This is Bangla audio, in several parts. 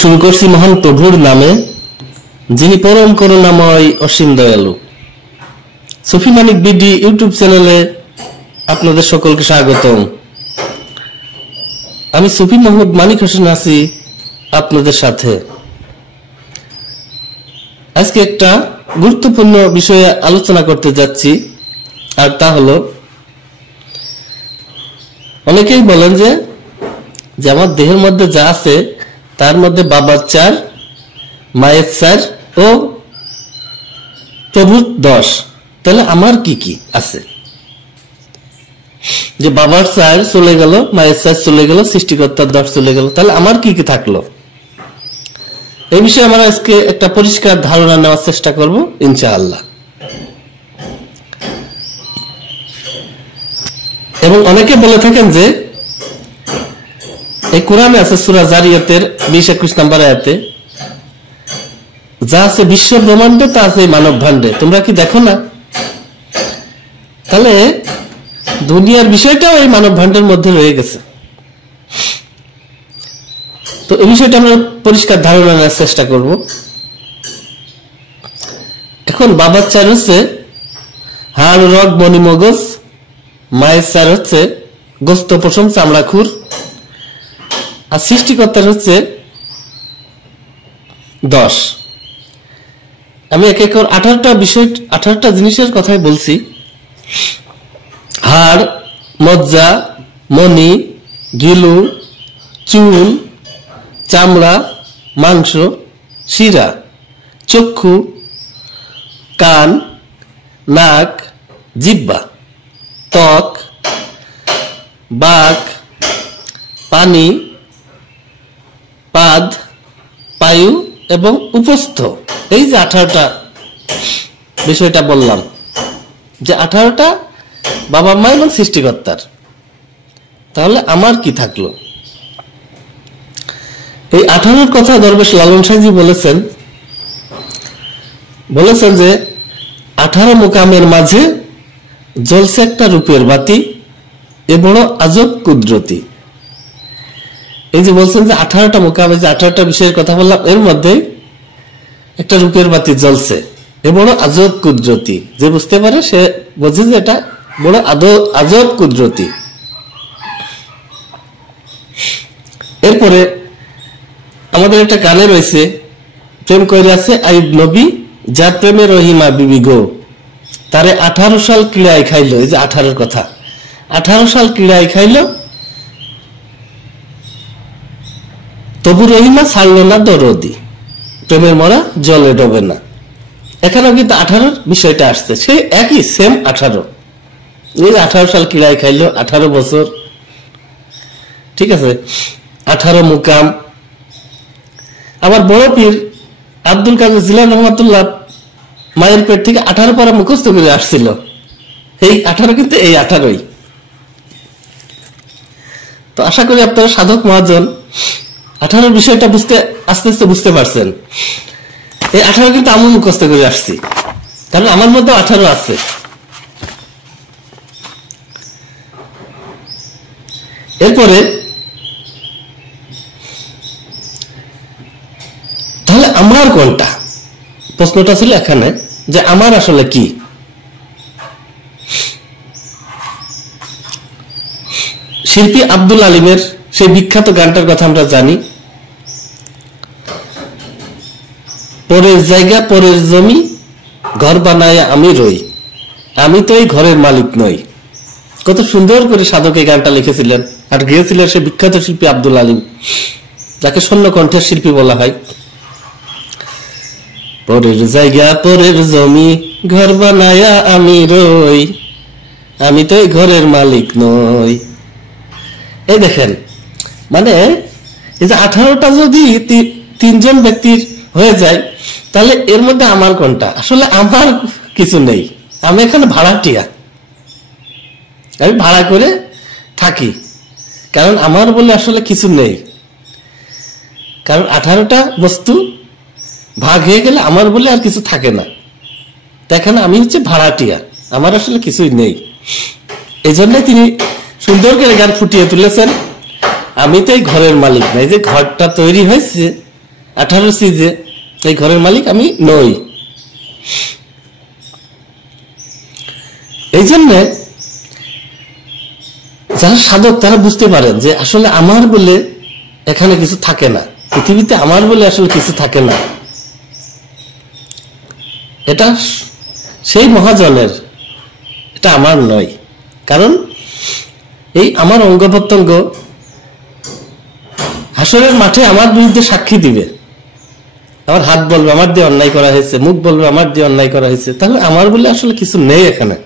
শুরু করছি মহান প্রভুর নামে, যিনি পরম করুণাময় অসীম দয়ালু। সুফি মানিক বিডি ইউটিউব চ্যানেলে আপনাদের সকলকে স্বাগতম। আমি সুফি মোহাম্মদ মানিক হোসেন আছি আপনাদের সাথে। আজকে একটা গুরুত্বপূর্ণ বিষয়ে আলোচনা করতে যাচ্ছি, আর তা হলো, অনেকেই বলেন যে আমার দেহের মধ্যে যা আছে তার মধ্যে বাবার 4, মায়ের 4 ও প্রভুর 10। তাহলে আমার কি কি আছে? যে বাবার 4 চলে গেল, মায়ের 4 চলে গেল, সৃষ্টিকর্তার 10 চলে গেল, তাহলে আমার কি কি থাকলো? এই বিষয়ে আমরা আজকে একটা পরিষ্কার ধারণা নেওয়ার চেষ্টা করব ইনশাআল্লাহ। এবং অনেকে বলে থাকেন যে এই কোরআনে আছে সূরা জারিয়াতের 20-21 নম্বর আয়াতে, যা আছে বিশ্ব ব্রহ্মাণ্ডে তা আছে মানব ভাণ্ডে, তোমরা কি দেখো না? তাহলে দুনিয়ার বিষয়টাও এই মানব ভাণ্ডের মধ্যে রয়ে গেছে। তো এই বিষয়টা আমরা পরিষ্কার ধারণা নেওয়ার চেষ্টা করব। এখন বাবার 4 হচ্ছে হাড়, রগ, মনি, মগজ। মায়ের 4 হচ্ছে গোস্ত, পশম, চামড়া, খুর। আর সৃষ্টিকর্তার হচ্ছে 10। আমি এক এক করে 18টা জিনিসের কথাই বলছি। হাড়, মজ্জা, মনি, গিলু, চুল, চামড়া, মাংস, শিরা, চক্ষু, কান, নাক, জিহ্বা, ত্বক, বাক, পানি, পাদ, পায়ু এবং উপস্থ। এই যে 18টা বিষয়টা বললাম, যে 18টা বাবা মা এবং সৃষ্টিকর্তার। তাহলে আমার কি থাকলো? এই 18 কথা দরবেশ লালন সাহেবজি বলেছেন যে 18 মোকামের মাঝে জ্বলছে একটা রূপের বাতি, এ বড় আজব কুদরতি। এই যে বলছেন যে 18টা মোকামে, যে 18টা বিষয়ের কথা বললাম, এর মধ্যে একটা রূপের বাতি জ্বলছে, এ বড় আজব কুদরতি। যে বুঝতে পারে সে বোঝে যে এটা বড় আজব কুদরতি। এরপরে আমাদের একটা গানে রয়েছে, প্রেম করে আছে আইব নবী, যার প্রেমে রহিমা বিবি গো, তারে 18 সাল ক্রীড়ায় খাইলো। এই যে 18 কথা, 18 সাল ক্রীড়ায় খাইলো, তবু রহিমা ছাড়লো না দরদি, প্রেমের মরা জলে ডবে না। এখানেও কিন্তু 18 বিষয়টা আসছে, সেই একই সেম 18। এই 18 সাল ক্রীড়ায় খাইলো, 18 বছর, ঠিক আছে, 18 মুকাম। আবার বড় পীর আব্দুল কাদের জিলানী রহমাতুল্লাহ মায়ের পেট থেকে 18 পারা মুখস্থ করে আসছিল। এই 18 কিন্তু এই 18ই। তো আশা করি আপনারা সাধক মহাজন 18 বিষয়টা আস্তে আস্তে বুঝতে পারছেন। এই 18 কিন্তু আমি মুখস্থ করে আসছি, কারণ আমার মধ্যে 18 আছে। এরপরে তাহলে আমার কোনটা? প্রশ্নটা ছিল এখানে যে আমার আসলে কি? শিল্পী আব্দুল আলিমের সেই বিখ্যাত গানটার কথা আমরা জানি, পরের জায়গা পরের জমি, ঘর বানায় আমি রই, আমি তো এই ঘরের মালিক নই। কত সুন্দর করে সাধক এই গানটা লিখেছিলেন আর গেয়েছিলেন সেই বিখ্যাত শিল্পী আব্দুল আলিম, যাকে স্বর্ণ কণ্ঠের শিল্পী বলা হয়। পরের জায়গা পরের জমি, ঘর বানায়া আমি রই, আমি তো এই ঘরের মালিক নই। এই দেখেন, মানে এই যে 18টা যদি 3জন ব্যক্তির হয়ে যায়, তাহলে এর মধ্যে আমার কোনটা? আসলে আমার কিছু নেই, আমি এখানে ভাড়াটিয়া, আমি ভাড়া করে থাকি। কারণ আমার বলে আসলে কিছু নেই, কারণ 18টা বস্তু ভাগ হয়ে গেলে আমার বলে আর কিছু থাকে না। দেখেন আমি হচ্ছে ভাড়াটিয়া, আমার আসলে কিছুই নেই। এই জন্য তিনি সুন্দর করে গান ফুটিয়ে তুলেছেন, আমি তো এই ঘরের মালিক না। এই যে ঘরটা তৈরি হয়েছে, 18 যে এই ঘরের মালিক আমি নই। এই জন্য যারা সাধক তারা বুঝতে পারেন যে আসলে আমার বলে এখানে কিছু থাকে না, পৃথিবীতে আমার বলে আসলে কিছু থাকে না। এটা সেই মহাজনের, এটা আমার নয়। কারণ এই আমার অঙ্গ প্রত্যঙ্গ হাসরের মাঠে আমার বিরুদ্ধে সাক্ষী দিবে। আমার হাত বলবে আমার দিয়ে অন্যায় করা হয়েছে, মুখ বলবে আমার দিয়ে অন্যায় করা হয়েছে। তাহলে আমার বলে আসলে কিছু নেই এখানে।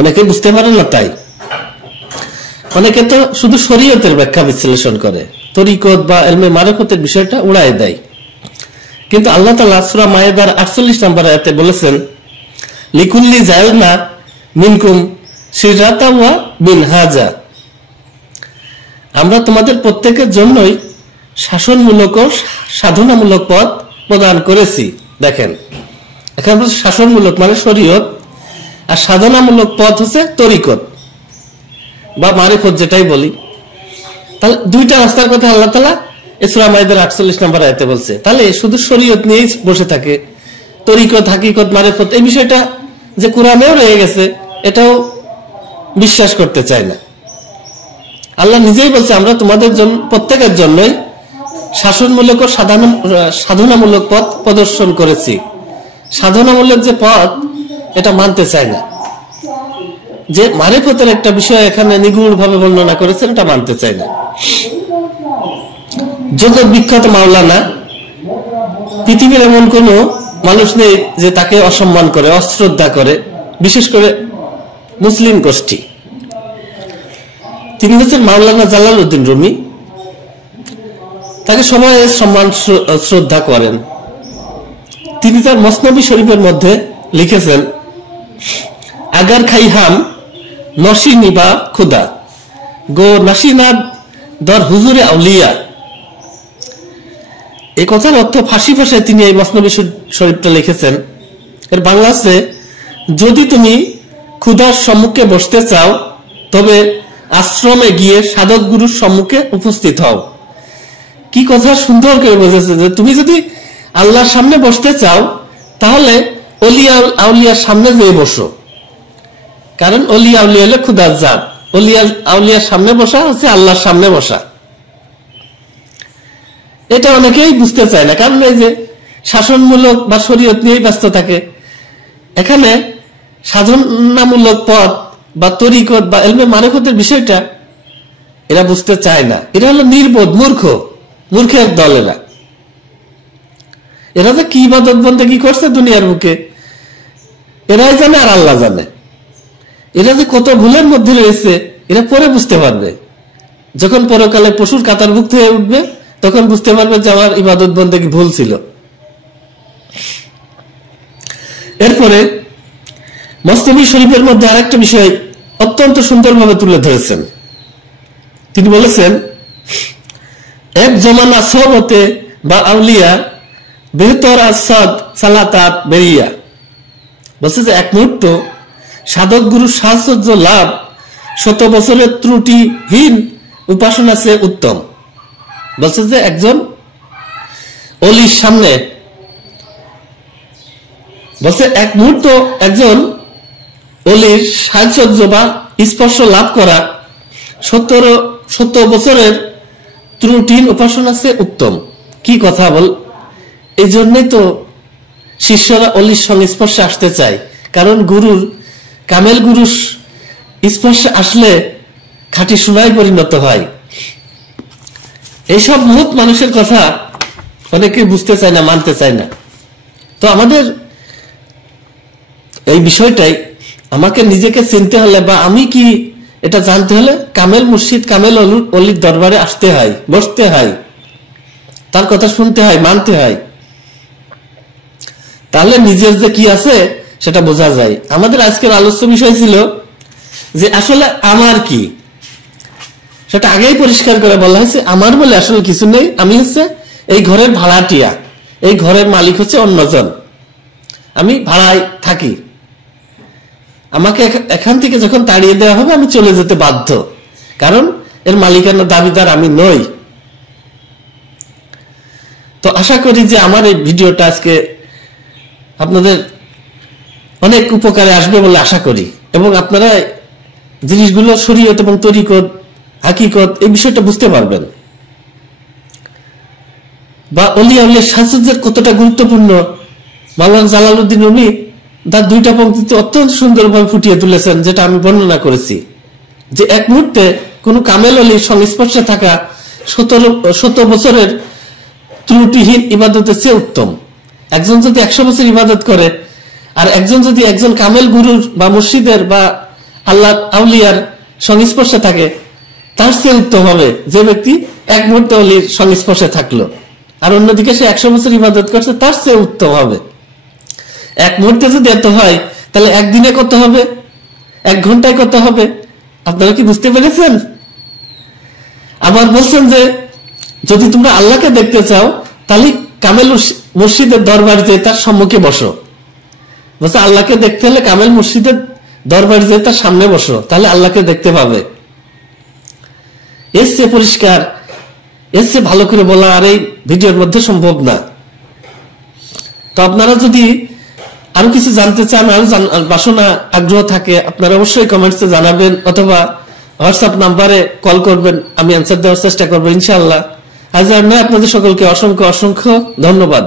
অনেকে বুঝতে পারে না, তাই অনেকে তো শুধু শরীয়তের ব্যাখ্যা বিশ্লেষণ করে, তরিকত বা ইলমে মারিফতের বিষয়টা উড়ায় দেয়। কিন্তু আল্লাহ তাআলা সূরা মায়েদার 48 নম্বর আয়াতে বলেছেন, লিকুল্লি জাআলনা মিনকুম শিরআতান ওয়া মিনহাজা, আমরা তোমাদের প্রত্যেকের জন্যই শাসনমূলক ও সাধনামূলক পথ প্রদান করেছি। দেখেন এখানে বলছে শাসনমূলক মানে শরীয়ত, আর সাধনামূলক পথ হচ্ছে তরিকত বা মারিফত যেটাই বলি। তাহলে দুইটা রাস্তার কথা আল্লাহ তাআলা সূরা মায়েদার 48 নম্বর আয়াতে বলছে। তাহলে শুধু শরীয়ত নিয়েই বসে থাকে, তরিকত হাকিকত মারিফত এই বিষয়টা যে কোরআনেও রয়ে গেছে এটাও বিশ্বাস করতে চায় না। আল্লাহ নিজেই বলছে আমরা তোমাদের জন্য প্রত্যেকের জন্যই শাসনমূলক ও সাধনামূলক পথ প্রদর্শন করেছি। সাধনামূলক যে পথ এটা মানতে চায় না, যে মারিফতের একটা বিষয় এখানে নিগুড় ভাবে বর্ণনা করেছেন এটা মানতে চায় না। জগৎ বিখ্যাত মাওলানা, পৃথিবীর এমন কোন মানুষ নেই যে তাকে অসম্মান করে, অশ্রদ্ধা করে, বিশেষ করে মুসলিম গোষ্ঠী। তিনি হচ্ছেন মাওলানা জালালউদ্দিন রুমি। তাকে সবাই সম্মান শ্রদ্ধা করেন। তিনি তার মসনবী শরীফের মধ্যে লিখেছেন, আগার খাই হাম নসিনি বা খুদা গো নাসিনাদ দর হুজুরে আউলিয়া। এই কথার অর্থ ফাঁসি ভাষায় তিনি এই মসনবী শরীফটা লিখেছেন। এর বাংলা আছে, যদি তুমি খুদার সম্মুখে বসতে চাও তবে আশ্রমে গিয়ে সাধক গুরুর সম্মুখে উপস্থিত হও। কি কথা সুন্দর করে বোঝাচ্ছে যে তুমি যদি আল্লাহর সামনে বসতে চাও তাহলে অলিয়া আউলিয়ার সামনে যেয়ে বসো। কারণ অলিয়া আউলিয়া হলে খুদার জাত, অলিয়া আউলিয়ার সামনে বসা হচ্ছে আল্লাহর সামনে বসা। এটা অনেকেই বুঝতে চায় না, কারণ এই যে শাসনমূলক বা শরীয়ত নিয়েই ব্যস্ত থাকে। এখানে সাধনামূলক পথ বা তরিকত বা ইলমে মারিফতের বিষয়টা এরা বুঝতে চায় না। এরা হলো নির্বোধ, মূর্খের দল। এরা যে কি ইবাদত বন্দেগী করছে দুনিয়ার বুকে এরাই জানে আর আল্লাহ জানে। এরা যে কত ভুলের মধ্যে রয়েছে এরা পরে বুঝতে পারবে। যখন পরকালে পশুর কাতারভুক্ত হয়ে উঠবে তখন বুঝতে পারবে যে আমার ইবাদত বন্দেগী ভুল ছিল। এরপরে মসনবী শরীফের মধ্যে আরেকটা বিষয় অত্যন্ত সুন্দরভাবে তুলে ধরেছেন। তিনি বলেছেন, এক জমানা সোহবতে বা আউলিয়া বেহতর আসাদ সালাতাত বেরিয়া। বলছে যে এক মুহূর্ত সাধক গুরু সাহচর্য লাভ 100 বছরের ত্রুটিহীন উপাসনা চেয়ে উত্তম। বলছে যে একজন অলির সামনে, বলছে এক মুহূর্ত একজন অলির সাহচর্য বা স্পর্শ লাভ করা 70 বছরের ত্রুটিহীন উপাসনা চেয়ে উত্তম। কি কথা বল! এই জন্যই তো শিষ্যরা অলির সংস্পর্শে আসতে চায়, কারণ গুরুর কামেল গুরু স্পর্শে আসলে খাঁটি সোনায় পরিণত হয়। এইসব মূত মানুষের কথা অনেকে বুঝতে চায় না, মানতে চায় না। তো আমাদের এই বিষয়টাই আমাকে নিজেকে চিনতে হলে বা আমি কি এটা জানতে হলে কামেল মুর্শিদ কামেল অলির দরবারে আসতে হয়, বসতে হয়, তার কথা শুনতে হয়, মানতে হয়। তাহলে নিজের যে কি আছে সেটা বোঝা যায়। আমাদের আজকের আলোচ্য বিষয় ছিল যে আসলে আমার কি, সেটা আগেই পরিষ্কার করে বলা হয়েছে। আমার বলে আসলে কিছু নেই। আমি হচ্ছে এই ঘরের ভাড়াটিয়া, এই ঘরের মালিক হচ্ছে অন্যজন, আমি ভাড়ায় থাকি। আমাকে এখান থেকে যখন তাড়িয়ে দেওয়া হবে আমি চলে যেতে বাধ্য, কারণ এর মালিকানা দাবিদার আমি নই। তো আশা করি যে আমার এই ভিডিওটা আজকে আপনাদের অনেক উপকারে আসবে বলে আশা করি, এবং আপনারা জিনিসগুলো শরীয়ত এবং তরিকত হাকিকত এই বিষয়টা বুঝতে পারবেন, বা অলিয়া উলিয়া সাজের কতটা গুরুত্বপূর্ণ মাওলানা জালালউদ্দিন রুমি তার 2টা পংক্তিতে অত্যন্ত সুন্দরভাবে ফুটিয়ে তুলেছেন, যেটা আমি বর্ণনা করেছি, যে এক মুহূর্তে কোন কামেল অলির সংস্পর্শে থাকা 17 বছরের ত্রুটিহীন ইবাদতের চেয়ে উত্তম। একজন যদি 100 বছর ইবাদত করে, আর একজন যদি একজন কামেল গুরুর বা মুর্শিদের বা আল্লাহ আউলিয়ার সংস্পর্শে থাকে, তার চেয়ে উত্তম হবে যে ব্যক্তি এক মুহূর্তে অলির সংস্পর্শে থাকলো, আর অন্যদিকে সে 100 বছর ইবাদত করছে, তার চেয়ে উত্তম হবে। এক মুহূর্তে যদি এত হয়, তাহলে একদিনে কত হবে, 1 ঘন্টায় কত হবে? আপনারা কি বুঝতে পেরেছেন? আবার বলছেন যে যদি তোমরা আল্লাহকে দেখতে চাও, তাহলে কামেল মুর্শিদের দরবারে যেয়ে তার সম্মুখে বসো। বলছে আল্লাহকে দেখতে হলে কামেল মুর্শিদের দরবারে যেয়ে তার সামনে বসো, তাহলে আল্লাহকে দেখতে পাবে। এর চেয়ে পরিষ্কার, এর চেয়ে ভালো করে বলা আর এই ভিডিওর মধ্যে সম্ভব না। তো আপনারা যদি আরো কিছু জানতে চান, আরো বাসনা আগ্রহ থাকে, আপনারা অবশ্যই কমেন্টসে জানাবেন, অথবা হোয়াটসঅ্যাপ নাম্বারে কল করবেন, আমি অ্যান্সার দেওয়ার চেষ্টা করবো ইনশাআল্লাহ। আজ আর নয়, আপনাদের সকলকে অসংখ্য অসংখ্য ধন্যবাদ।